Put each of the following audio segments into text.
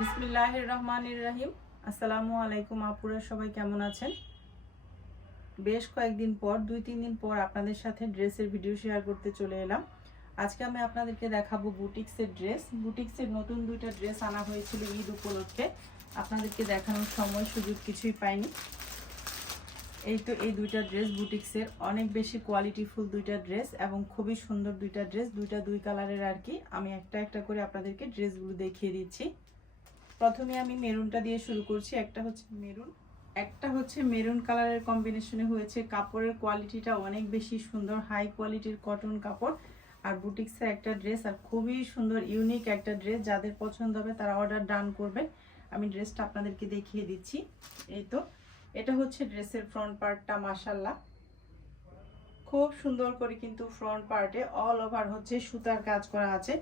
বিসমিল্লাহির রহমানির রহিম। আসসালামু আলাইকুম, আপুরা সবাই কেমন আছেন? বেশ কয়েকদিন পর, দুই, তিন দিন পর আপনাদের সাথে ড্রেসের ভিডিও শেয়ার করতে চলে এলাম। আজকে আমি আপনাদেরকে দেখাবো বুটিক্সের ড্রেস। বুটিক্সের নতুন দুইটা ড্রেস আনা হয়েছিল ঈদ উপলক্ষে। আপনাদেরকে দেখানোর সময় সুযোগ কিছুই পাইনি। এই তো এই দুইটা ড্রেস বুটিক্সের। অনেক বেশি কোয়ালিটিফুল দুইটা ড্রেস এবং খুবই সুন্দর দুইটা ড্রেস। দুইটা দুই কালারের আর কি। আমি একটা একটা করে আপনাদেরকে ড্রেসগুলো দেখিয়ে দিচ্ছি। প্রথমে আমি মেরুনটা দিয়ে শুরু করছি, একটা হচ্ছে মেরুন, একটা হচ্ছে মেরুন কালারের কম্বিনেশনে হয়েছে কাপড়ের কোয়ালিটিটা অনেক বেশি সুন্দর, হাই কোয়ালিটির কটন কাপড় আর বুটিক্সের একটা ড্রেস আর খুবই সুন্দর, ইউনিক একটা ড্রেস, যাদের পছন্দ হবে তারা অর্ডার ডান করবেন আমি ড্রেসটা আপনাদেরকে দেখিয়ে দিচ্ছি, এই তো। এটা হচ্ছে ড্রেসের ফ্রন্ট পার্টটা মাসাল্লাহ খুব সুন্দর করে কিন্তু ফ্রন্ট পার্টে অল ওভার হচ্ছে সুতার কাজ করা আছে।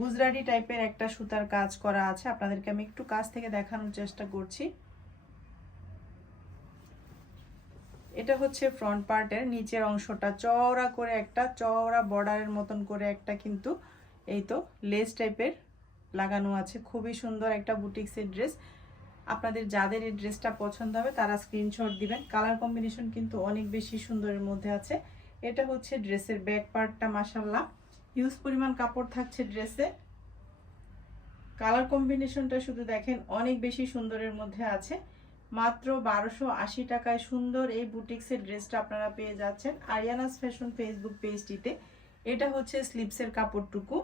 গুজরাটি টাইপের একটা সুতার কাজ করা আছে। আপনাদেরকে আমি একটু কাছ থেকে দেখানোর চেষ্টা করছি। এটা হচ্ছে ফ্রন্ট পার্টের নিচের অংশটা। চওড়া করে একটা, চওড়া বর্ডারের মতন করে একটা কিন্তু এই তো লেস টাইপের লাগানো আছে। খুবই সুন্দর একটা বুটিক্সের ড্রেস আপনাদের যাদের এই ড্রেসটা পছন্দ হবে, তারা স্ক্রিনশট দিবেন। কালার কম্বিনেশন কিন্তু অনেক বেশি সুন্দরের মধ্যে আছে। এটা হচ্ছে ড্রেসের ব্যাক পার্টটা মাসাল্লাহ হিউজ পরিমাণ কাপড় থাকছে ড্রেসে। কালার কম্বিনেশনটা শুধু দেখেন, অনেক বেশি সুন্দরের মধ্যে আছে। মাত্র বারোশো আশি টাকায় সুন্দর এই বুটিক্সের ড্রেসটা আপনারা পেয়ে যাচ্ছেন আরিয়ানাস ফ্যাশন ফেসবুক পেজটিতে। এটা হচ্ছে স্লিপসের কাপড়টুকু।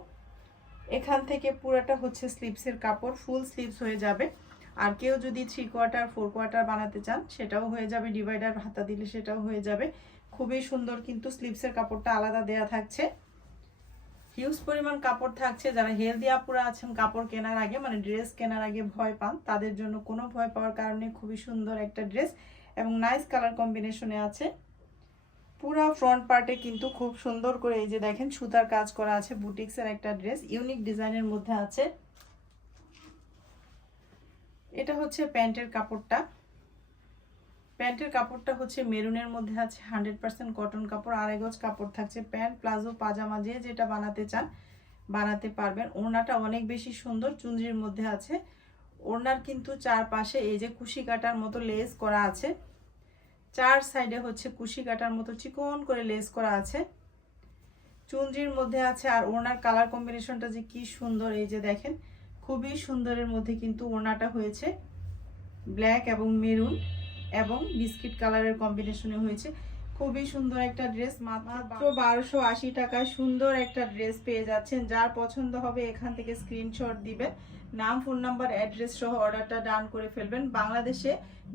এখান থেকে পুরাটা হচ্ছে স্লিপসের কাপড়, ফুল স্লিপস হয়ে যাবে। আর কেউ যদি থ্রি কোয়ার্টার, ফোর কোয়ার্টার বানাতে চান, সেটাও হয়ে যাবে। ডিভাইডার হাতা দিলে সেটাও হয়ে যাবে। খুবই সুন্দর কিন্তু স্লিপসের কাপড়টা আলাদা দেয়া থাকছে। হিউজ পরিমাণ কাপড় থাকছে। যারা হেলদি আপুরা আছেন, কাপড় কেনার আগে মানে ড্রেস কেনার আগে ভয় পান, তাদের জন্য কোনো ভয় পাওয়ার কারণে খুবই সুন্দর একটা ড্রেস এবং নাইস কালার কম্বিনেশনে আছে। পুরো ফ্রন্ট পার্টে কিন্তু খুব সুন্দর করে এই যে দেখেন, সুতার কাজ করা আছে বুটিক্সের একটা ড্রেস ইউনিক ডিজাইনের মধ্যে আছে। এটা হচ্ছে প্যান্টের কাপড়টা। প্যান্টের কাপড়টা হচ্ছে মেরুনের মধ্যে আছে, হান্ড্রেড পার্সেন্ট কটন কাপড়, আড়াই গজ কাপড় থাকছে, প্যান্ট, প্লাজো, পাজামা, যে যেটা বানাতে চান, বানাতে পারবেন। ওড়নাটা অনেক বেশি সুন্দর চুনরির মধ্যে আছে। ওড়নার কিন্তু চারপাশে এই যে কুশি কাটার মতো লেস করা আছে। চার সাইডে হচ্ছে কুশি কাটার মতো চিকন করে লেস করা আছে। চুনরির মধ্যে আছে, আর ওড়নার কালার কম্বিনেশনটা যে কি সুন্দর, এই যে দেখেন, খুবই সুন্দরের মধ্যে কিন্তু ওড়নাটা হয়েছে। ব্ল্যাক এবং মেরুন। এবং বিস্কিট কালারের কম্বিনেশনে হয়েছে। খুবই সুন্দর একটা ড্রেস মাত্র বারোশো আশি টাকায় সুন্দর একটা ড্রেস পেয়ে যাচ্ছেন। যার পছন্দ হবে এখান থেকে স্ক্রিনশট দিবেন। নাম ফোন নাম্বার অ্যাড্রেস সহ অর্ডারটা ডান করে ফেলবেন। বাংলাদেশে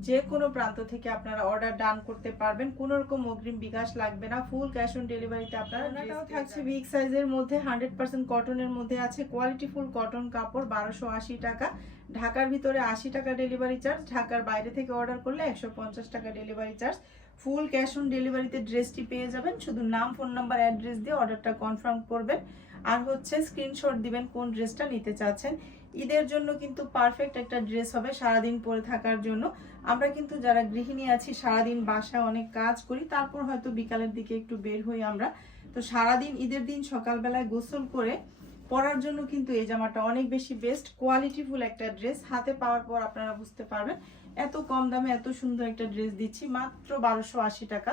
যে কোনো প্রান্ত থেকে আপনারা অর্ডার ডান করতে পারবেন। কোনো রকম অগ্রিম বিকাশ লাগবে না। ফুল ক্যাশ অন ডেলিভারিতে আপনারা এটাও থাকছে বিগ সাইজের মধ্যে হান্ড্রেড পার্সেন্ট কটনের মধ্যে আছে। কোয়ালিটি ফুল কটন কাপড় বারোশো আশি টাকা। ঢাকার ভিতরে আশি টাকা ডেলিভারি চার্জ ঢাকার বাইরে থেকে অর্ডার করলে একশো পঞ্চাশ টাকা delivery charge full cash on ডেলিভারিতে ড্রেসটি পেয়ে যাবেন। শুধু নাম, ফোন নাম্বার, অ্যাড্রেস দিয়ে অর্ডারটা কনফার্ম করবেন। আর হচ্ছে স্ক্রিনশট দিবেন কোন ড্রেসটা নিতে চাচ্ছেন। ঈদের জন্য কিন্তু পারফেক্ট একটা ড্রেস হবে সারাদিন পরে থাকার জন্য। আমরা কিন্তু যারা গৃহিণী আছি, সারাদিন বাসায় অনেক কাজ করি, তারপর হয়তো বিকালের দিকে একটু বের হই আমরা। তো সারাদিন ঈদের দিন সকালবেলায় গোসল করে পরার জন্য কিন্তু এই জামাটা অনেক বেশি বেস্ট কোয়ালিটিফুল একটা ড্রেস। হাতে পাওয়ার পর আপনারা বুঝতে পারবেন এত কম দামে এত সুন্দর একটা ড্রেস দিচ্ছি মাত্র বারোশো আশি টাকা।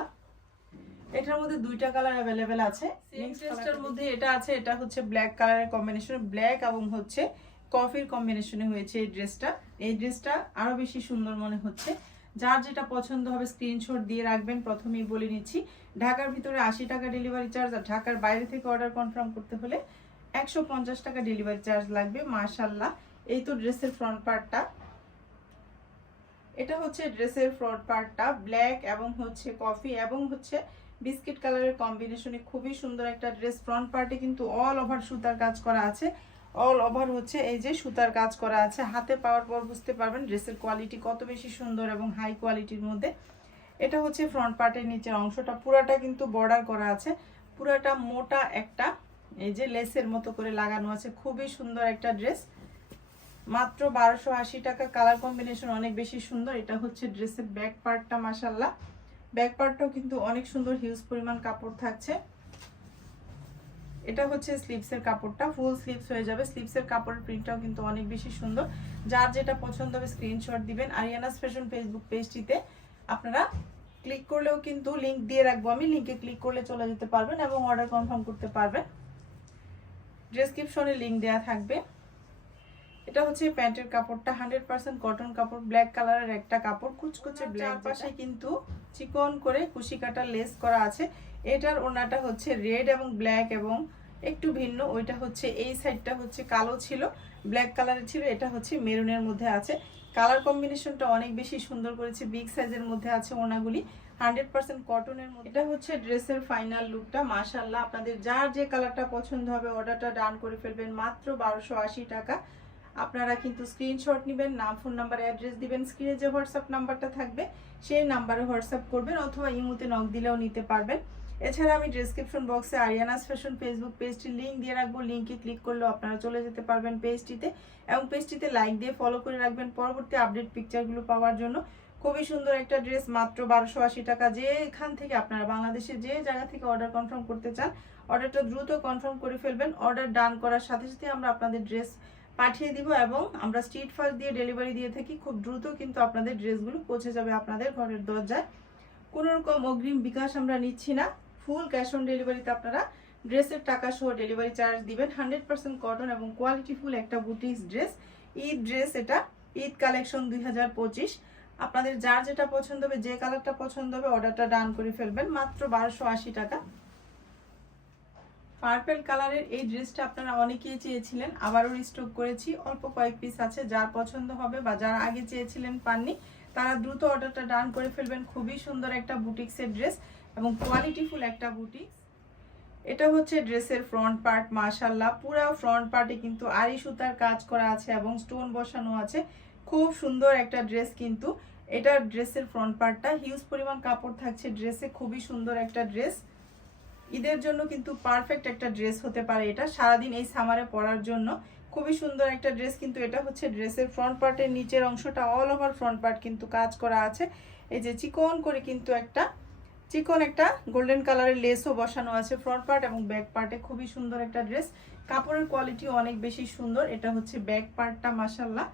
এটার মধ্যে দুইটা কালার অ্যাভেলেবেল আছে। ড্রেসটার মধ্যে এটা আছে এটা হচ্ছে ব্ল্যাক কালারের কম্বিনেশন ব্ল্যাক এবং হচ্ছে কফির কম্বিনেশনে হয়েছে এই ড্রেসটা এই ড্রেসটা আরও বেশি সুন্দর মনে হচ্ছে। যার যেটা পছন্দ হবে স্ক্রিনশট দিয়ে রাখবেন প্রথমেই বলে নিচ্ছি। ঢাকার ভিতরে আশি টাকা ডেলিভারি চার্জ আর ঢাকার বাইরে থেকে অর্ডার কনফার্ম করতে হলে একশো পঞ্চাশ টাকা ডেলিভারি চার্জ লাগবে মার্শাল্লাহ এই তো ড্রেসের ফ্রন্ট পার্টটা এটা হচ্ছে ড্রেসের ফ্রন্ট পার্টটা, ব্ল্যাক এবং হচ্ছে কফি এবং হচ্ছে বিস্কিট কালারের কম্বিনেশনে খুবই সুন্দর একটা ড্রেস। ফ্রন্ট পার্টে কিন্তু অল ওভার সুতার কাজ করা আছে। অল ওভার হচ্ছে এই যে সুতার কাজ করা আছে। হাতে পাওয়ার পর বুঝতে পারবেন ড্রেসের কোয়ালিটি কত বেশি সুন্দর এবং হাই কোয়ালিটির মধ্যে। এটা হচ্ছে ফ্রন্ট পার্টের নিচের অংশটা। পুরাটা কিন্তু বর্ডার করা আছে। পুরাটা মোটা একটা, এই যে লেসের মতো করে লাগানো আছে। খুবই সুন্দর একটা ড্রেস। মাত্র বারোশো আশি টাকা কালার কম্বিনেশন অনেক বেশি সুন্দর। এটা হচ্ছে ড্রেসের ব্যাক পার্টটা মাসাল্লাহ ব্যাক পার্টটাও কিন্তু অনেক সুন্দর হিউজ পরিমাণ কাপড় থাকছে। এটা হচ্ছে স্লিপসের কাপড়টা ফুল স্লিপস হয়ে যাবে। স্লিপসের কাপড়ের প্রিন্টটাও কিন্তু অনেক বেশি সুন্দর। যার যেটা পছন্দ হবে স্ক্রিনশট দিবেন। আরিয়ানাস ফ্যাশন ফেসবুক পেজটিতে আপনারা ক্লিক করলেও কিন্তু লিংক দিয়ে রাখব। আমি লিংকে ক্লিক করলে চলে যেতে পারবেন এবং অর্ডার কনফার্ম করতে পারবেন। ডেসক্রিপশনে লিংক দেওয়া থাকবে। এটা হচ্ছে প্যান্টের কাপড়টা হান্ড্রেড পার্সেন্ট কটন কাপড় ব্ল্যাক কালারের একটা কাপড় কুচকুচে ব্ল্যাক পাশে কিন্তু চিকন করে কুশি কাটা লেস করা আছে। এটার ওনাটা হচ্ছে রেড এবং ব্ল্যাক এবং একটু ভিন্ন ওইটা হচ্ছে এই সাইডটা হচ্ছে কালো ছিল ব্ল্যাক কালারের ছিল এটা হচ্ছে মেরুনের মধ্যে আছে। কালার কম্বিনেশনটা অনেক বেশি সুন্দর করেছে বিগ সাইজের মধ্যে আছে ওনাগুলি হান্ড্রেড পার্সেন্ট কটনের মধ্যে। এটা হচ্ছে ড্রেসের ফাইনাল লুকটা মাশাল্লাহ আপনাদের যার যে কালারটা পছন্দ হবে অর্ডারটা ডান করে ফেলবেন মাত্র বারোশো আশি টাকা। আপনারা কিন্তু স্ক্রিনশট নেবেন, নাম ফোন নাম্বার অ্যাড্রেস দিবেন স্ক্রিনে যে হোয়াটসঅ্যাপ নাম্বারটা থাকবে, সেই নাম্বারে হোয়াটসঅ্যাপ করবেন অথবা ইমুতে নক দিলেও নিতে পারবেন। এছাড়া আমি ডিসক্রিপশন বক্সে আরিয়ানাস ফ্যাশন ফেসবুক পেজটির লিঙ্ক দিয়ে রাখব। লিঙ্কে ক্লিক করলেও আপনারা চলে যেতে পারবেন পেজটিতে এবং পেজটিতে লাইক দিয়ে ফলো করে রাখবেন পরবর্তী আপডেট পিকচারগুলো পাওয়ার জন্য। খুবই সুন্দর একটা ড্রেস মাত্র বারোশো আশি টাকা। যে এখান থেকে আপনারা বাংলাদেশে যে জায়গা থেকে অর্ডার কনফার্ম করতে চান অর্ডারটা দ্রুত কনফার্ম করে ফেলবেন। অর্ডার ডান করার সাথে সাথে আমরা আপনাদের ড্রেস পাঠিয়ে দিব এবং আমরা স্ট্রিট ফার্স্ট দিয়ে ডেলিভারি দিয়ে থাকি। খুব দ্রুত কিন্তু আপনাদের ড্রেসগুলো পৌঁছে যাবে আপনাদের ঘরের দরজায়। কোনো রকম অগ্রিম বিকাশ আমরা নিচ্ছি না। ফুল ক্যাশ অন ডেলিভারিতে আপনারা ড্রেসের টাকা সহ ডেলিভারি চার্জ দিবেন। হান্ড্রেড পার্সেন্ট কটন এবং কোয়ালিটি ফুল একটা বুটিক্স ড্রেস ঈদ ড্রেস এটা, ঈদ কালেকশন দুই হাজার পঁচিশ। আপনাদের যার যেটা পছন্দ হবে, যে কালারটা পছন্দ হবে অর্ডারটা ডান করে ফেলবেন। মাত্র বারোশো টাকা। পার্পেল কালারের এই ড্রেসটা আপনারা অনেকেই চেয়েছিলেন, আবারও রিস্টক করেছি। অল্প কয়েক পিস আছে, যার পছন্দ হবে বা যারা আগে চেয়েছিলেন পাননি, তারা দ্রুত অর্ডারটা ডান করে ফেলবেন। খুবই সুন্দর একটা বুটিক্সের ড্রেস এবং কোয়ালিটিফুল একটা বুটিক্স এটা হচ্ছে ড্রেসের ফ্রন্ট পার্ট মাশাল্লাহ পুরো ফ্রন্ট পার্টে কিন্তু আড়ি সুতার কাজ করা আছে এবং স্টোন বসানো আছে। খুব সুন্দর একটা ড্রেস কিন্তু। এটা ড্রেসের ফ্রন্ট পার্টটা হিউজ পরিমাণ কাপড় থাকছে ড্রেসে খুবই সুন্দর একটা ড্রেস ঈদের জন্য কিন্তু পারফেক্ট একটা ড্রেস হতে পারে এটা। সারাদিন এই সামারে পরার জন্য খুবই সুন্দর একটা ড্রেস কিন্তু এটা হচ্ছে ড্রেসের ফ্রন্ট পার্টের নিচের অংশটা অল ওভার ফ্রন্ট পার্ট কিন্তু কাজ করা আছে। এই যে চিকন করে কিন্তু একটা, চিকন একটা গোল্ডেন কালারের লেসও বসানো আছে ফ্রন্ট পার্ট এবং ব্যাক পার্টে খুবই সুন্দর একটা ড্রেস কাপড়ের কোয়ালিটি অনেক বেশি সুন্দর। এটা হচ্ছে ব্যাক পার্টটা মাসাল্লাহ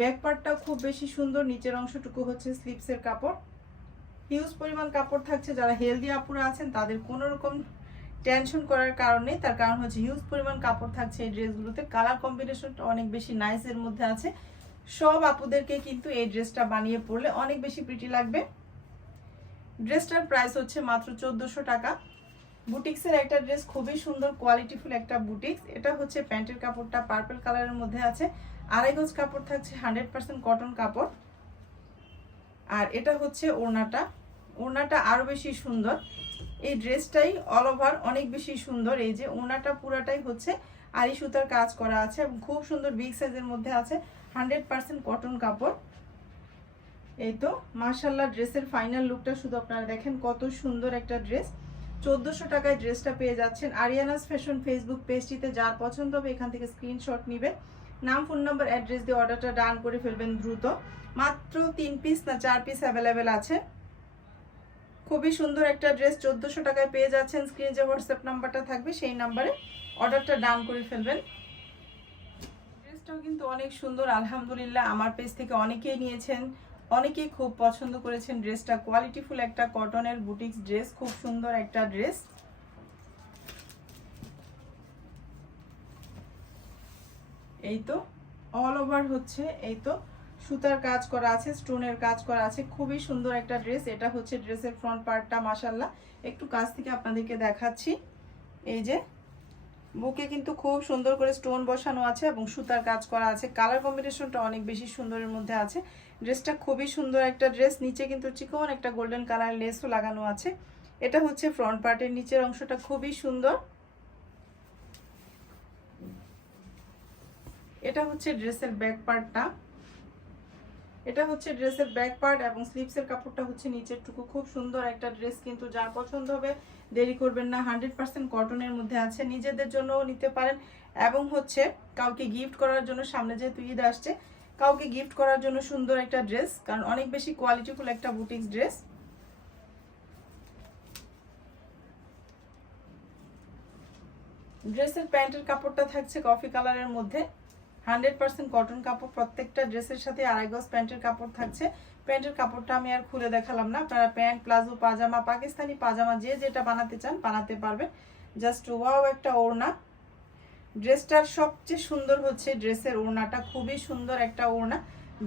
ব্যাক পার্টটা খুব বেশি সুন্দর। নিচের অংশটুকু হচ্ছে স্লিপসের কাপড়। হিউজ পরিমাণ কাপড় থাকছে। যারা হেলদি আপুরা আছেন, তাদের কোনো রকম টেনশন করার কারণে, তার কারণ হচ্ছে হিউজ পরিমাণ কাপড় থাকছে এই ড্রেসগুলোতে। কালার কম্বিনেশনটা অনেক বেশি নাইসের মধ্যে আছে। সব আপুদেরকে কিন্তু এই ড্রেসটা বানিয়ে পরলে অনেক বেশি প্রিটি লাগবে। ড্রেসটার প্রাইস হচ্ছে মাত্র চোদ্দোশো টাকা। বুটিক্সের একটা ড্রেস, খুবই সুন্দর কোয়ালিটিফুল একটা বুটিক্স। এটা হচ্ছে প্যান্টের কাপড়টা পার্পল কালারের মধ্যে আছে। আড়াই গজ কাপড় থাকছে হান্ড্রেড পার্সেন্ট কটন কাপড়। আর এটা হচ্ছে ওড়নাটা। ওড়নাটা আরও বেশি সুন্দর। এই ড্রেসটাই অল ওভার অনেক বেশি সুন্দর। এই যে ওনাটা পুরাটাই হচ্ছে আড়ি সুতার কাজ করা আছে এবং খুব সুন্দর বিগ সাইজের মধ্যে আছে। হান্ড্রেড পার্সেন্ট কটন কাপড়। এই তো মার্শাল্লাহ ড্রেসের ফাইনাল লুকটা শুধু আপনারা দেখেন, কত সুন্দর একটা ড্রেস চোদ্দোশো টাকায় ড্রেসটা পেয়ে যাচ্ছেন। আরিয়ানাস ফ্যাশন ফেসবুক পেজটিতে যার পছন্দ হবে এখান থেকে স্ক্রিনশট নেবেন নাম ফোন নাম্বার অ্যাড্রেস দিয়ে অর্ডারটা ডান করে ফেলবেন দ্রুত। মাত্র তিন পিস না, চার পিস অ্যাভেলেবেল আছে। খুবই সুন্দর একটা ড্রেস চোদ্দোশো টাকায় পেয়ে যাচ্ছেন। স্ক্রিনে যে হোয়াটসঅ্যাপ নাম্বারটা থাকবে, সেই নাম্বারে অর্ডারটা ডান করে ফেলবেন। ড্রেসটাও কিন্তু অনেক সুন্দর, আলহামদুলিল্লাহ। আমার পেজ থেকে অনেকেই নিয়েছেন, অনেকেই খুব পছন্দ করেছেন ড্রেসটা কোয়ালিটিফুল একটা কটনের বুটিক্স ড্রেস খুব সুন্দর একটা ড্রেস এই তো অল ওভার হচ্ছে, এই তো। সুতার কাজ করা আছে, স্টোনের কাজ করা আছে। খুবই সুন্দর একটা ড্রেস। এটা হচ্ছে ড্রেসের ফ্রন্ট পার্টটা মাসাল্লাহ একটু কাছ থেকে আপনাদেরকে দেখাচ্ছি। এই যে, বুকে কিন্তু খুব সুন্দর করে স্টোন বসানো আছে এবং সুতার কাজ করা আছে। কালার কম্বিনেশনটা অনেক বেশি সুন্দরের মধ্যে আছে। ড্রেসটা খুবই সুন্দর একটা ড্রেস। নিচে কিন্তু চিকন একটা গোল্ডেন কালার লেসও লাগানো আছে। এটা হচ্ছে ফ্রন্ট পার্টের নিচের অংশটা। খুবই সুন্দর। এটা হচ্ছে ড্রেসের ব্যাক পার্টটা এটা হচ্ছে ড্রেসের ব্যাক পার্ট এবং স্লিপসের কাপড়টা হচ্ছে নিচের টুকু খুব সুন্দর একটা ড্রেস কিন্তু যার পছন্দ হবে দেরি করবেন না, হান্ড্রেড পার্সেন্ট কটনের মধ্যে আছে, নিজেদের জন্যও নিতে পারেন এবং হচ্ছে কাউকে গিফট করার জন্য সামনে যেহেতু ঈদ আসছে, কাউকে গিফট করার জন্য সুন্দর একটা ড্রেস, কারণ অনেক বেশি কোয়ালিটিফুল একটা বুটিক্স ড্রেস ড্রেসের প্যান্টের কাপড়টা থাকছে কফি কালারের মধ্যে। হান্ড্রেড পার্সেন্ট কটন কাপড় প্রত্যেকটা ড্রেসের সাথে আড়াই গজ প্যান্টের কাপড় থাকছে। প্যান্টের কাপড়টা আমি আর খুলে দেখালাম না। আপনারা প্যান্ট প্লাজো পাজামা পাকিস্তানি পাজামা যে যেটা বানাতে চান বানাতে পারবেন। জাস্ট ওয়াও একটা ওড়না। ড্রেসটার সবচেয়ে সুন্দর হচ্ছে ড্রেসের ওড়নাটা। খুবই সুন্দর একটা ওড়না।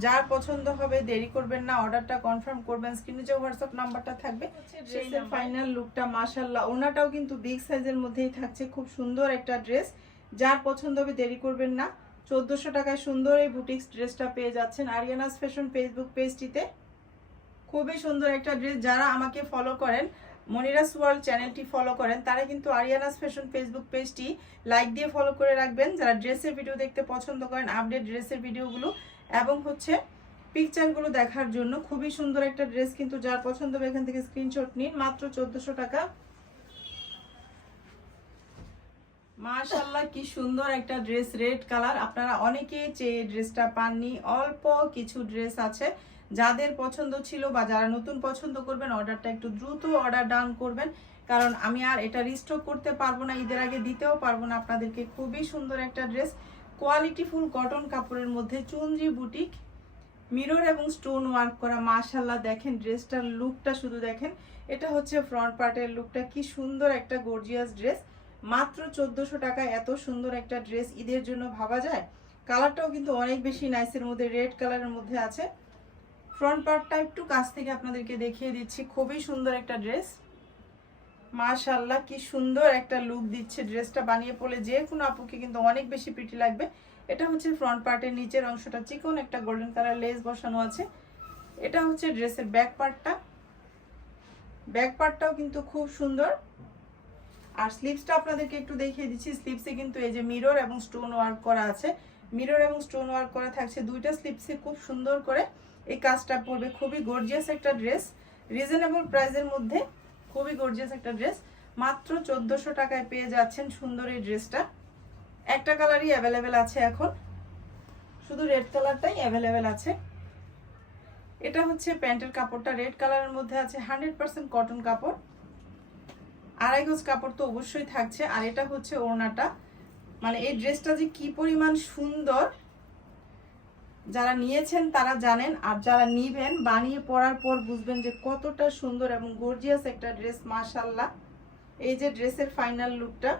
যার পছন্দ হবে দেরি করবেন না অর্ডারটা কনফার্ম করবেন। স্ক্রিনে যে হোয়াটসঅ্যাপ নাম্বারটা থাকবে ড্রেসের ফাইনাল লুকটা মাশাল্লাহ ওড়নাটাও কিন্তু বিগ সাইজের মধ্যেই থাকছে। খুব সুন্দর একটা ড্রেস। যার পছন্দ হবে দেরি করবেন না। চোদ্দোশো টাকায় সুন্দর এই বুটিক্স ড্রেসটা পেয়ে যাচ্ছেন আরিয়ানাস ফ্যাশন ফেসবুক পেজটিতে। খুবই সুন্দর একটা ড্রেস যারা আমাকে ফলো করেন, মনিরাস ওয়ার্ল্ড চ্যানেলটি ফলো করেন, তারা কিন্তু আরিয়ানাস ফ্যাশন ফেসবুক পেজটি লাইক দিয়ে ফলো করে রাখবেন। যারা ড্রেসের ভিডিও দেখতে পছন্দ করেন আপডেট ড্রেসের ভিডিওগুলো এবং হচ্ছে পিকচারগুলো দেখার জন্য খুবই সুন্দর একটা ড্রেস কিন্তু যার পছন্দ হবে এখান থেকে স্ক্রিনশট নিন। মাত্র চোদ্দোশো টাকা মাশাল্লাহ কি সুন্দর একটা ড্রেস রেড কালার আপনারা অনেকে চেয়ে ড্রেসটা পাননি, অল্প কিছু ড্রেস আছে। যাদের পছন্দ ছিল বা যারা নতুন পছন্দ করবেন, অর্ডারটা একটু দ্রুত অর্ডার ডান করবেন। কারণ আমি আর এটা রিস্টক করতে পারব না, ঈদের আগে দিতেও পারব না। আপনাদেরকে খুবই সুন্দর একটা ড্রেস কোয়ালিটি ফুল কটন কাপড়ের মধ্যে চুনরি বুটিক মিরর এবং স্টোন ওয়ার্ক করা। মাশাল্লাহ দেখেন ড্রেসটার লুকটা শুধু দেখেন। এটা হচ্ছে ফ্রন্ট পার্টের লুকটা কি সুন্দর একটা গর্জিয়াস ড্রেস মাত্র চোদ্দোশো টাকা এত সুন্দর একটা ড্রেস ঈদের জন্য ভাবা যায়? কালারটাও কিন্তু অনেক বেশি নাইসের মধ্যে রেড কালারের মধ্যে আছে। ফ্রন্ট পার্টটা একটু কাছ থেকে আপনাদেরকে দেখিয়ে দিচ্ছি। খুবই সুন্দর একটা ড্রেস। মাশাল্লাহ কি সুন্দর একটা লুক দিচ্ছে ড্রেসটা। বানিয়ে পড়লে যে কোনো আপুকে কিন্তু অনেক বেশি প্রিটি লাগবে। এটা হচ্ছে ফ্রন্ট পার্টের নিচের অংশটা চিকন, একটা গোল্ডেন কালার লেস বসানো আছে। এটা হচ্ছে ড্রেসের ব্যাক পার্টটা ব্যাক পার্টটাও কিন্তু খুব সুন্দর। আর স্লিপসটা আপনাদেরকে একটু দেখিয়ে দিচ্ছি। স্লিপসে কিন্তু এই যে মিরর এবং স্টোন ওয়ার্ক করা আছে। মিরর এবং স্টোন ওয়ার্ক করা থাকছে দুইটা স্লিপসে খুব সুন্দর করে। এই কাজটা পরবে খুবই গর্জিয়াস একটা ড্রেস রিজনেবল প্রাইসের মধ্যে খুবই গর্জিয়াস একটা ড্রেস মাত্র চোদ্দোশো টাকায় পেয়ে যাচ্ছেন সুন্দর এই ড্রেসটা একটা কালারই অ্যাভেলেবেল আছে এখন। শুধু রেড কালারটাই অ্যাভেলেবেল আছে। এটা হচ্ছে প্যান্টের কাপড়টা। রেড কালারের মধ্যে আছে হান্ড্রেড পার্সেন্ট কটন কাপড়। আড়াই গজ কাপড় তো অবশ্যই থাকছে, আর এটা হচ্ছে ওড়নাটা। মানে এই ড্রেসটা যে কি পরিমাণ সুন্দর, যারা নিয়েছেন তারা জানেন, আর যারা নিবেন, বানিয়ে পরার পর বুঝবেন যে কতটা সুন্দর এবং গর্জিয়াস একটা ড্রেস মাশাল্লাহ এই যে ড্রেসের ফাইনাল লুকটা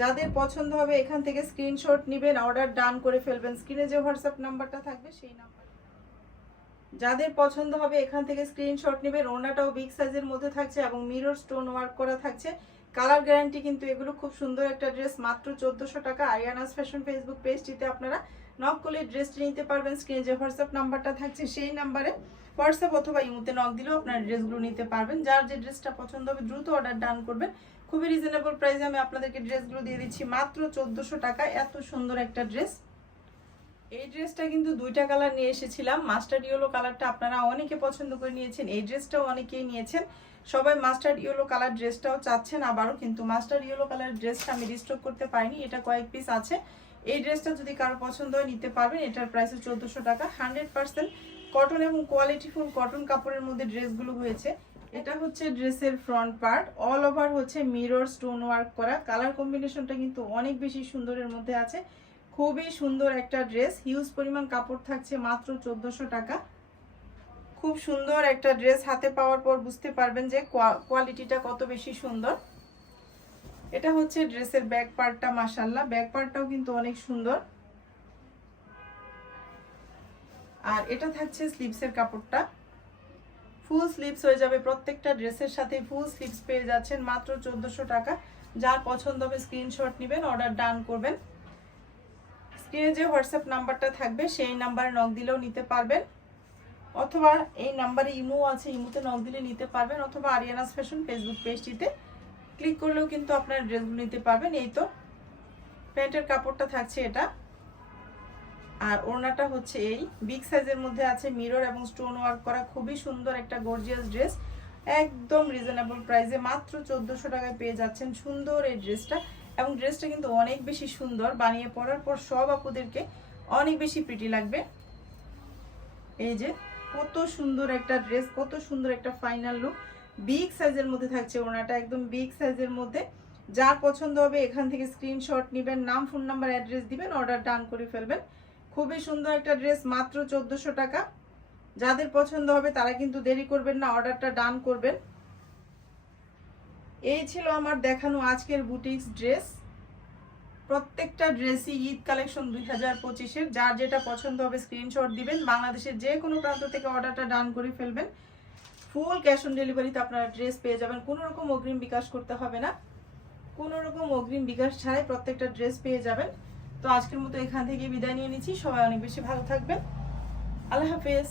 যাদের পছন্দ হবে এখান থেকে স্ক্রিনশট নেবেন অর্ডার ডান করে ফেলবেন। স্ক্রিনে যে হোয়াটসঅ্যাপ নাম্বারটা থাকবে, সেই নাম্বার যাদের পছন্দ হবে এখান থেকে স্ক্রিনশট নেবেন ওড়নাটাও বিগ সাইজের মধ্যে থাকছে এবং মিরর স্টোন ওয়ার্ক করা থাকছে। কালার গ্যারান্টি কিন্তু এগুলো খুব সুন্দর একটা ড্রেস মাত্র চোদ্দোশো টাকা। আরিয়ানাস ফ্যাশন ফেসবুক পেজটিতে আপনারা নক করলে ড্রেসটি নিতে পারবেন। স্ক্রিনে যে হোয়াটসঅ্যাপ নাম্বারটা থাকছে সেই নাম্বারে হোয়াটসঅ্যাপ অথবা ইমুতে নক দিলেও আপনারা ড্রেসগুলো নিতে পারবেন। যার যে ড্রেসটা পছন্দ হবে দ্রুত অর্ডার ডান করবেন। খুবই রিজনেবল প্রাইসে আমি আপনাদেরকে ড্রেসগুলো দিয়ে দিচ্ছি। মাত্র চোদ্দোশো টাকা। এত সুন্দর একটা ড্রেস এই ড্রেসটা কিন্তু দুইটা কালার নিয়ে এসেছিলাম। মাস্টার্ড ইয়েলো কালারটা আপনারা অনেকে পছন্দ করে নিয়েছেন, এই ড্রেসটাও অনেকেই নিয়েছেন। সবাই মাস্টার্ড ইয়েলো কালার ড্রেসটাও চাচ্ছেন, আবারও কিন্তু মাস্টার্ড ইয়েলো কালার ড্রেসটা আমি রিস্টক করতে পারিনি, এটা কয়েক পিস আছে। এই ড্রেসটা যদি কারও পছন্দ হয় নিতে পারবেন, এটার প্রাইস চোদ্দোশো টাকা। হান্ড্রেড পার্সেন্ট কটন এবং কোয়ালিটি ফুল কটন কাপড়ের মধ্যে ড্রেসগুলো হয়েছে। এটা হচ্ছে ড্রেসের ফ্রন্ট পার্ট অল ওভার হচ্ছে মিরর স্টোন ওয়ার্ক করা। কালার কম্বিনেশনটা কিন্তু অনেক বেশি সুন্দরের মধ্যে আছে। খুবই সুন্দর একটা ড্রেস। হিউজ পরিমাণ কাপড় থাকছে মাত্র চোদ্দোশো টাকা। খুব সুন্দর একটা ড্রেস হাতে পাওয়ার পর বুঝতে পারবেন যে কোয়ালিটিটা কত বেশি সুন্দর। এটা হচ্ছে ড্রেসের ব্যাক পার্টটা মাসাল্লাহ ব্যাক পার্টটাও কিন্তু অনেক সুন্দর। আর এটা থাকছে স্লিপসের কাপড়টা। ফুল স্লিপস হয়ে যাবে প্রত্যেকটা ড্রেসের সাথে। ফুল স্লিপস পেয়ে যাচ্ছেন মাত্র চোদ্দোশো টাকা। যার পছন্দ হবে স্ক্রিনশট নেবেন, অর্ডার ডান করবেন। স্ক্রিনে যে হোয়াটসঅ্যাপ নাম্বারটা থাকবে, সেই নাম্বারে নক দিলেও নিতে পারবেন। অথবা এই নাম্বারে ইমো আছে, ইমোতে নক দিলে নিতে পারবেন। অথবা আরিয়ানাস ফ্যাশন ফেসবুক পেজটিতে ক্লিক করলেও কিন্তু আপনার ড্রেসগুলো নিতে পারবেন। এই তো, প্যান্টের কাপড়টা থাকছে এটা। আর ওড়নাটা হচ্ছে এই। বিগ সাইজের মধ্যে আছে মিরর এবং স্টোন ওয়ার্ক করা। খুবই সুন্দর একটা গর্জিয়াস ড্রেস একদম রিজনেবল প্রাইসে মাত্র চোদ্দোশো টাকায় পেয়ে যাচ্ছেন। সুন্দর এই ড্রেসটা এবং ড্রেসটা কিন্তু অনেক বেশি সুন্দর। বানিয়ে পরার পর সব আপুদেরকে অনেক বেশি প্রিটি লাগবে। এই যে কত সুন্দর একটা ড্রেস, কত সুন্দর একটা ফাইনাল লুক বিগ সাইজের মধ্যে থাকছে ওনাটা, একদম বিগ সাইজের মধ্যে। যার পছন্দ হবে এখান থেকে স্ক্রিনশট নেবেন, নাম ফোন নাম্বার অ্যাড্রেস দিবেন অর্ডার ডান করে ফেলবেন। খুবই সুন্দর একটা ড্রেস, মাত্র চোদ্দোশো টাকা। যাদের পছন্দ হবে তারা কিন্তু দেরি করবেন না অর্ডারটা ডান করবেন। এই ছিল আমার দেখানো আজকের বুটিক্স ড্রেস। প্রত্যেকটা ড্রেসই ঈদ কালেকশন দুই হাজার পঁচিশের। যার যেটা পছন্দ হবে স্ক্রিনশট দিবেন। বাংলাদেশের যে কোনো প্রান্ত থেকে অর্ডারটা ডান করে ফেলবেন। ফুল ক্যাশ অন ডেলিভারিতে আপনারা ড্রেস পেয়ে যাবেন। কোনো রকম অগ্রিম বিকাশ করতে হবে না। কোনো রকম অগ্রিম বিকাশ ছাড়াই প্রত্যেকটা ড্রেস পেয়ে যাবেন। তো আজকের মতো এখান থেকে বিদায় নিয়ে নিচ্ছি। সবাই অনেক বেশি ভালো থাকবেন। আল্লাহ হাফেজ।